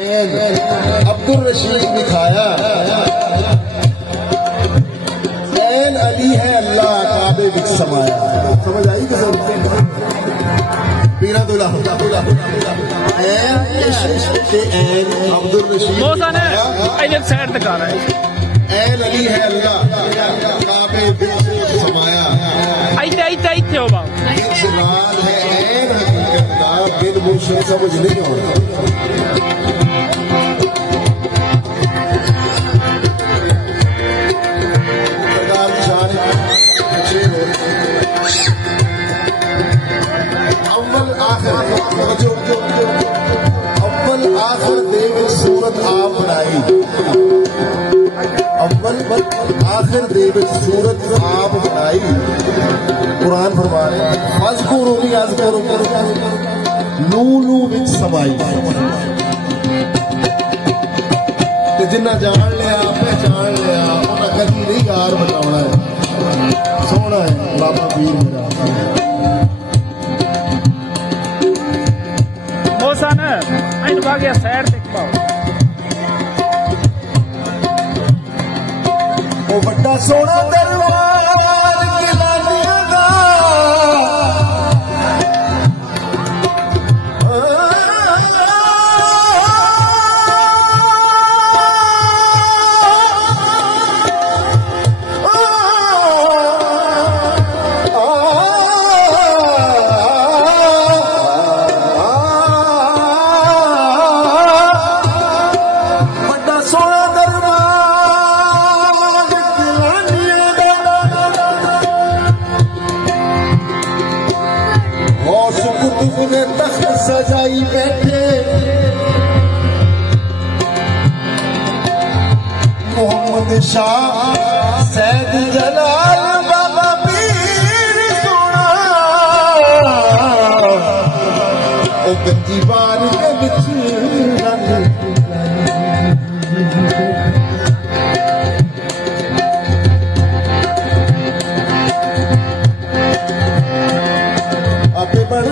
अब्दुल रशीद दिखाया ऐन अली है अल्लाह काबे विच समाया। समझ आई कि पीरा दुला अब्दुल रशीद साइड दिखा रहा है। ऐन अली है अल्लाह काबे विच समाया। इजलाल है ऐन हकीकत का बिन मुर्शिद समझ नहीं होता। अव्वल आखिर देव सूरत आप बनाई। अव्वल आखिर देव सूरत आप बनाई। कुरान फरमा रहे फज़कुरूनी अज़कुरुकुम नूनू विच समाई। जिन्ना जान लिया पहचान लिया उन्हें कभी नहीं यार बताना है। सोना है बाबा पीर मेरा सैर देख पाओ वो बड़ा सोना दरबार गिलानिया दा तख्त सजाई बैठे मोहम्मद शाह सैद जलाल बाबा पीर सोना ओ गंजी बार के बिच आपे बड़ा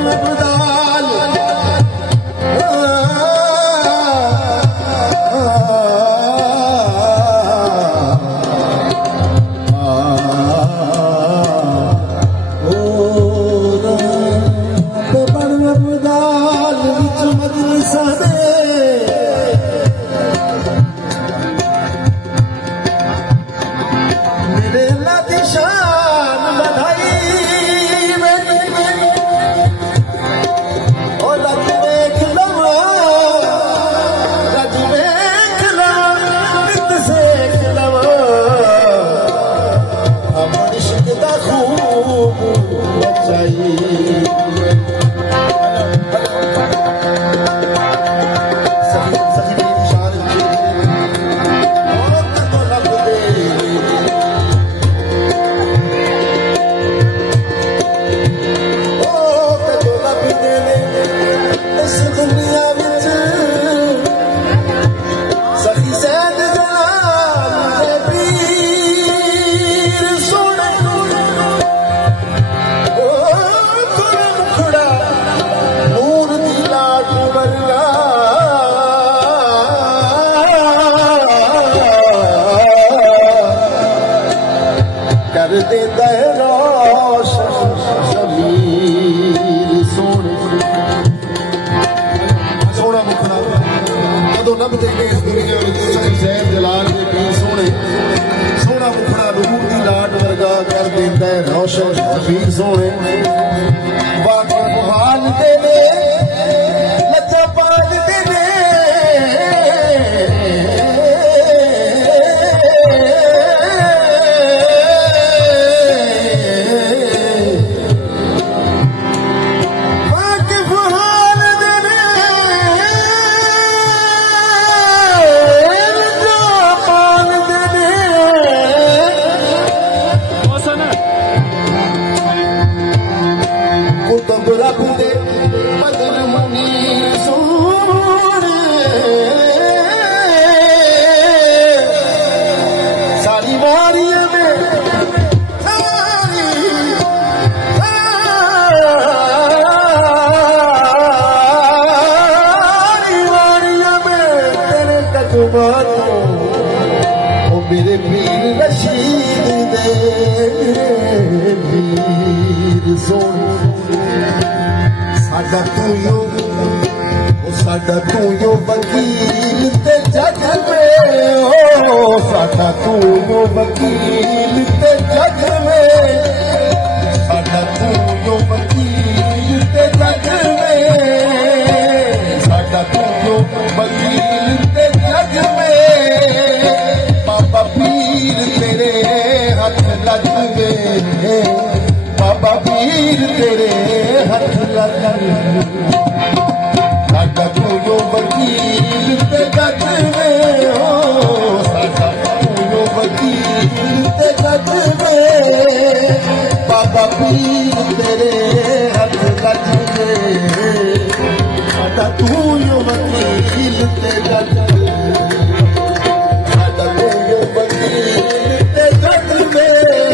कर देता है रोशन शमीर सोने सोना मुखड़ा कदों नब देंगे इस दुनिया में सैद जलाल के पीर सोने सोना मुखड़ा नूर दी लाट वर्गा कर देता है रोशन शमीर सोने बाकी मुहाल दे दे लज्जा पाल दे दे रब दे तुम्हारों ओ मेरे पीर रशीद दे पीर सोने साडा तू यो साडा तू यो वकील ते जग में ओ साडा तू यो वकील ते जग में साडा तू यो वकील ते जग में साडा तू यो वकील ते जग में बाबा पीर तेरे हाथ लग गए बाबा पीर तेरे हाथ लग गए साडा तू यो वकील ते जग में हो साडा तू यो वकील ते जग में बाबा पीर तेरे हाथ लग गए साडा तू यो वकील ते जग में साडा तू यो वकील ते जग में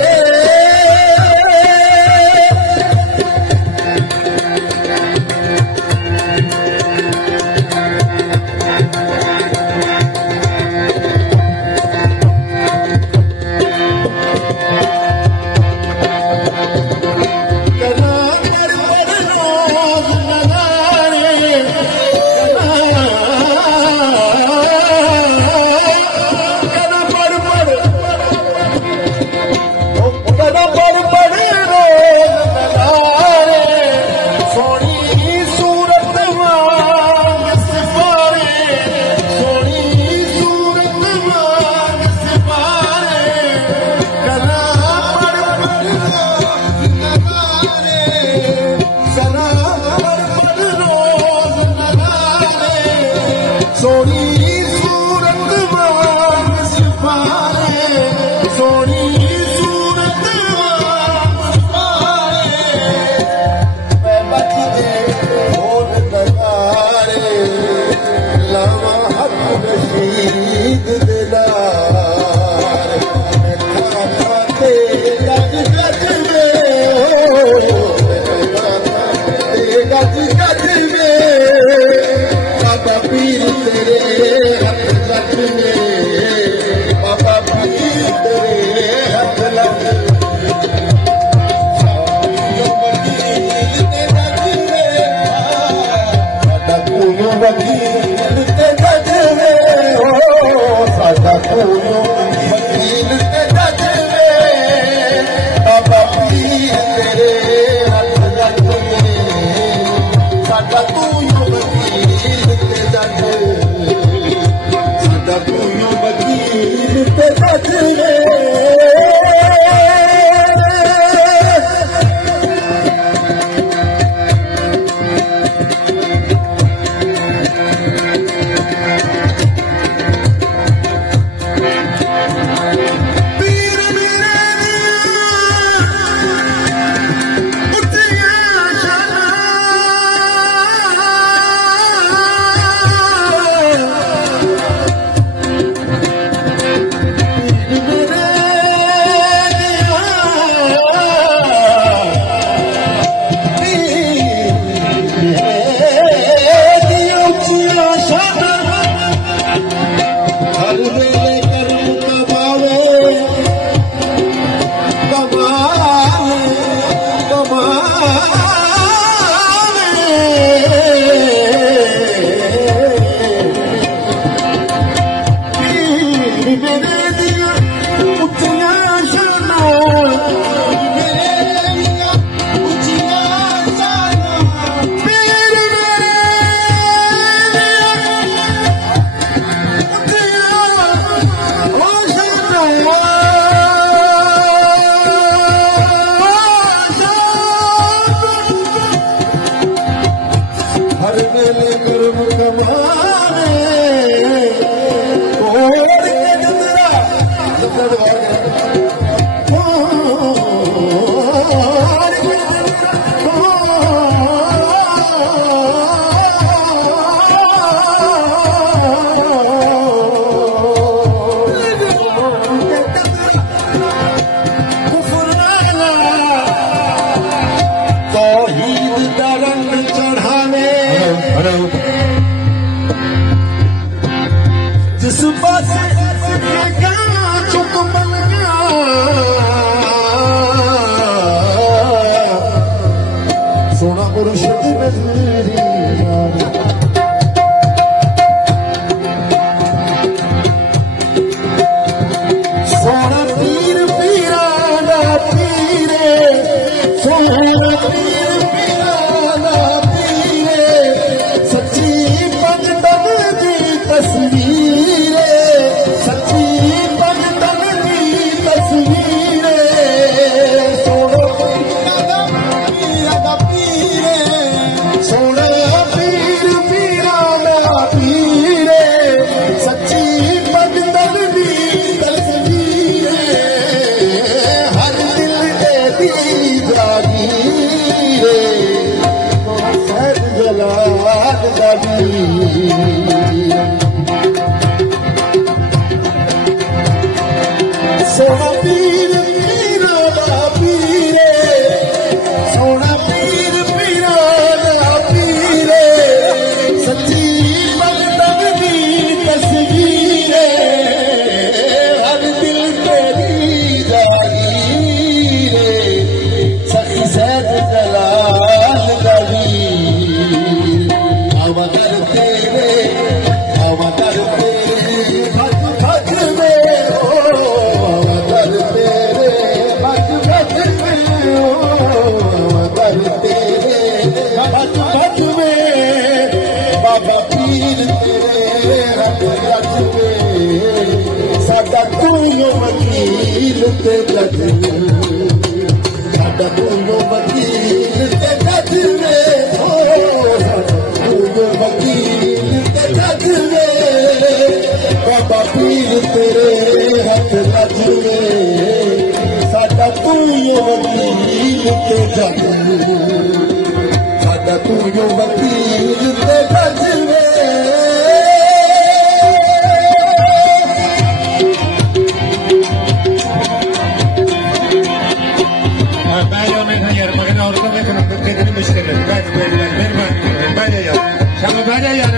जिस पास चुप बन गया सोना मुर्शिद मेरी सोना पीर पीरा दा पीरे सोना पीर पीरा दा पीरे सच्ची पगडम दी तस्वीर सच्ची पगडम दी तस्वीर सोना पीरा दा पीरे सोना पीर पीरा दा पीरे सच्ची पगडम दी तस्वीर हर दिल दी जागीर सैद जलाल दी सोना पीर पीरा दा पीरे सोना पीर पीरा दा पीरे सच्ची मकतब दी तस्वीर हर दिल तेरी जागीर सखी सैद जलाल दी आवा कर तेरे भज भज में आवा कर तेरे भज भज में आवा कर तेरे भज भज में बाबा पीर तेरे रख रख में साडा तू यो वकील ते जज साडा तू यो वकील ते जज में तू यो वकील ते जज में बाबा पीर तेरे हथ लज में साडा तू यो वकील ते जज साडा तू यो वकील ते जज में Vaya, yaar, मगर औरतों में कितनी मुश्किल है। मेहरबानी यार, शाम vaya यार,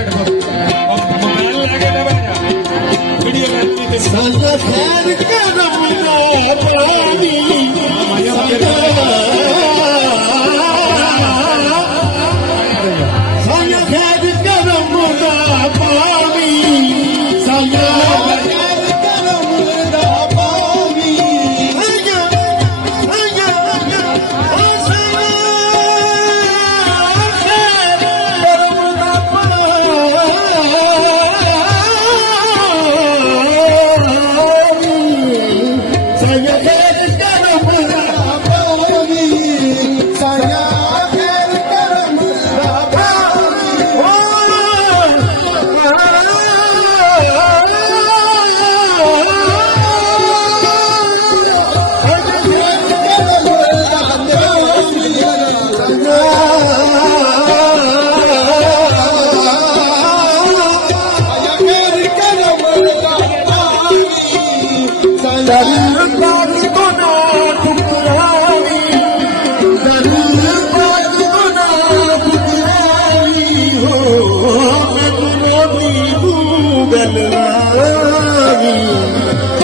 मोबाइल लगे ना vaya, वीडियो में साया खैर करम दा पानी साया खैर करम दा पानी साया खैर करम दा पानी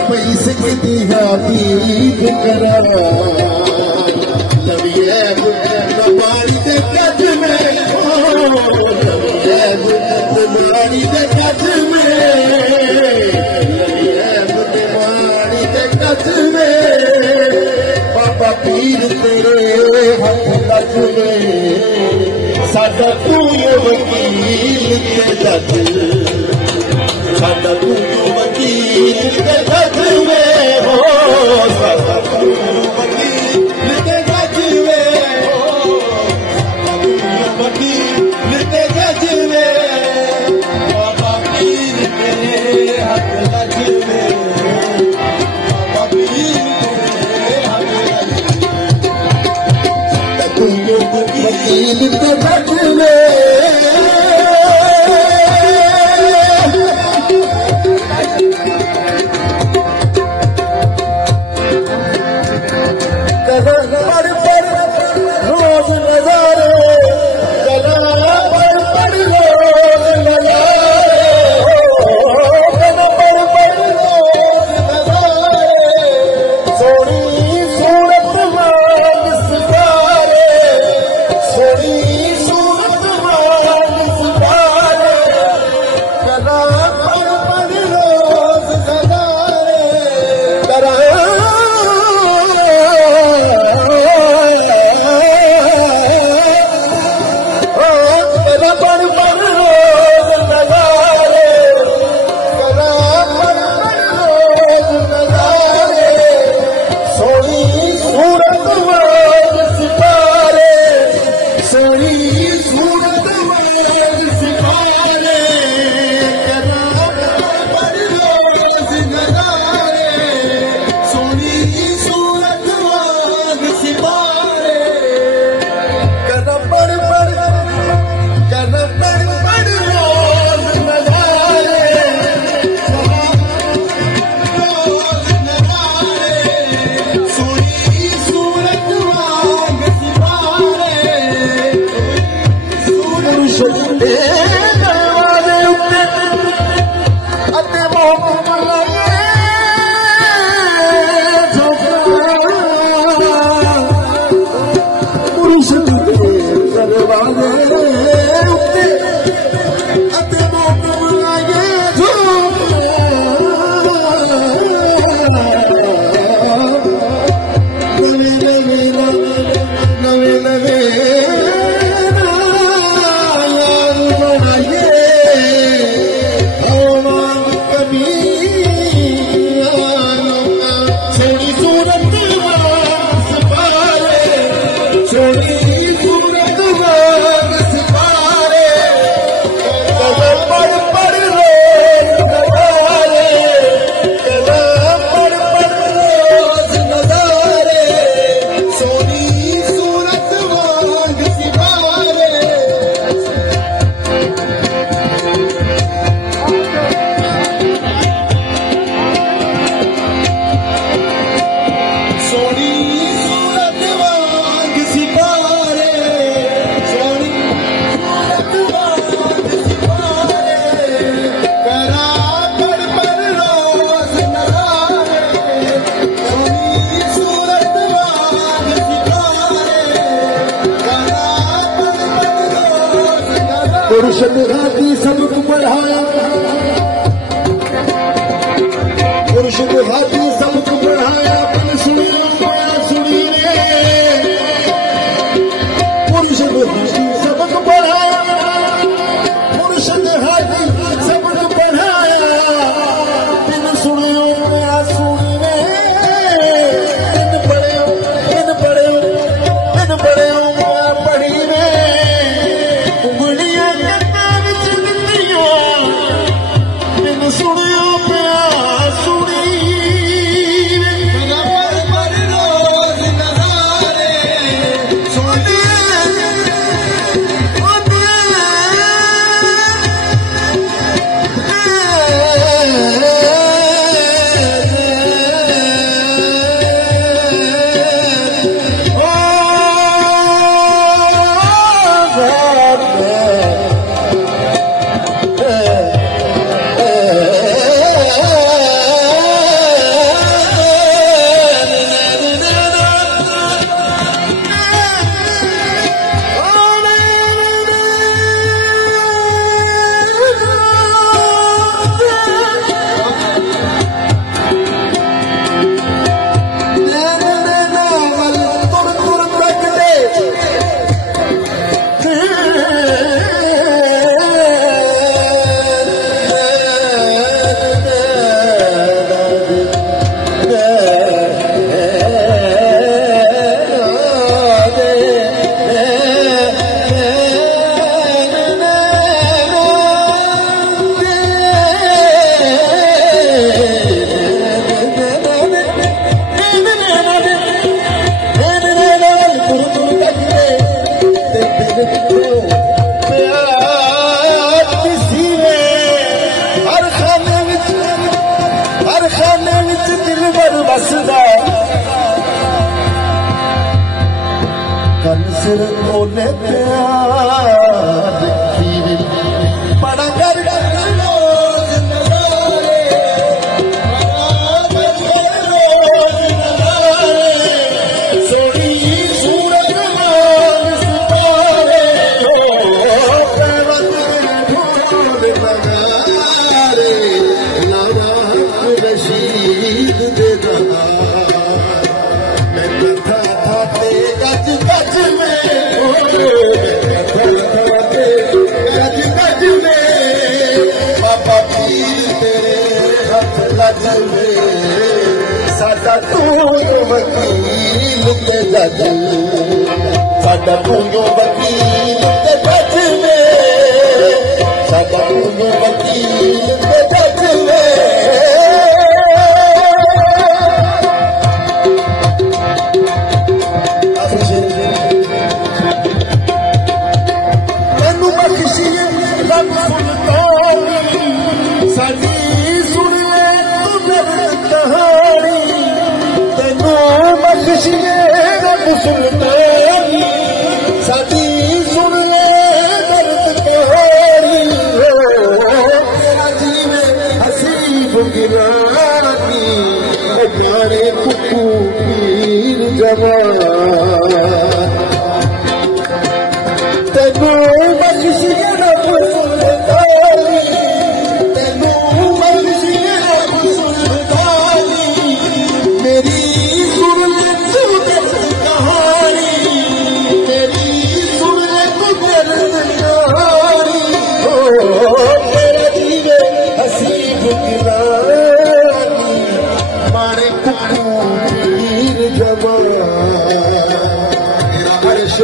पैसे की करा तुम्हारी दे कज में तुम्हारी दे कज में तुम्हारी दे कज में बाबा पीर तेरे हथ लज में साडा तू यो वकील ते जज साडा तू यो वकील ते जज में हो साडा तू यो वकील ते जज में हो साडा तू यो वकील ते जज में बाबा पीर तेरे हथ लज में बाबा पीर तेरे हथ लज साडा तू यो वकील ते जज में मुर्शद हादी सबक पढ़ाया मुर्शद हादी सबक पढ़ाया पन सुनी रे मुर्शद हादी सबक पढ़ाया मुर्शद हादी सबक पढ़ाया बिन सुनियो पिया सुनी रे बिन पढ़ियो पढ़ी रे उंगलियां कंधा विच दित्तियां बिन सुनियो पिया सुनी पर रोज नज़ारे सुनी सिर तोले प्यार खीर बड़ा कर रोज नज़ारे सोनी सूरत नाल सितारे लाला रशीद दे दादा मैं कथा था गज गज में बाबा पीर तेरे हाथ लज में साडा तू वकील ते जज साडा तू वकील ते जज में साडा तू वकील ते जज में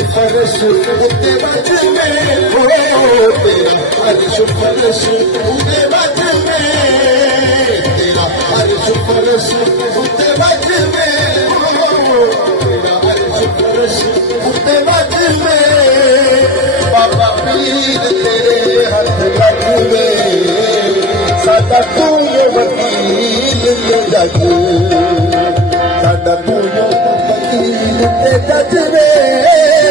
फर्श उते बज में अर्श फर्श उते बज में तेरा अर्श फर्श उते बज में तेरा अर्श फर्श उते बज में बाबा पीर तेरे हाथ लग में साडा तू वकील ते जज साडा तू वकील ते जज में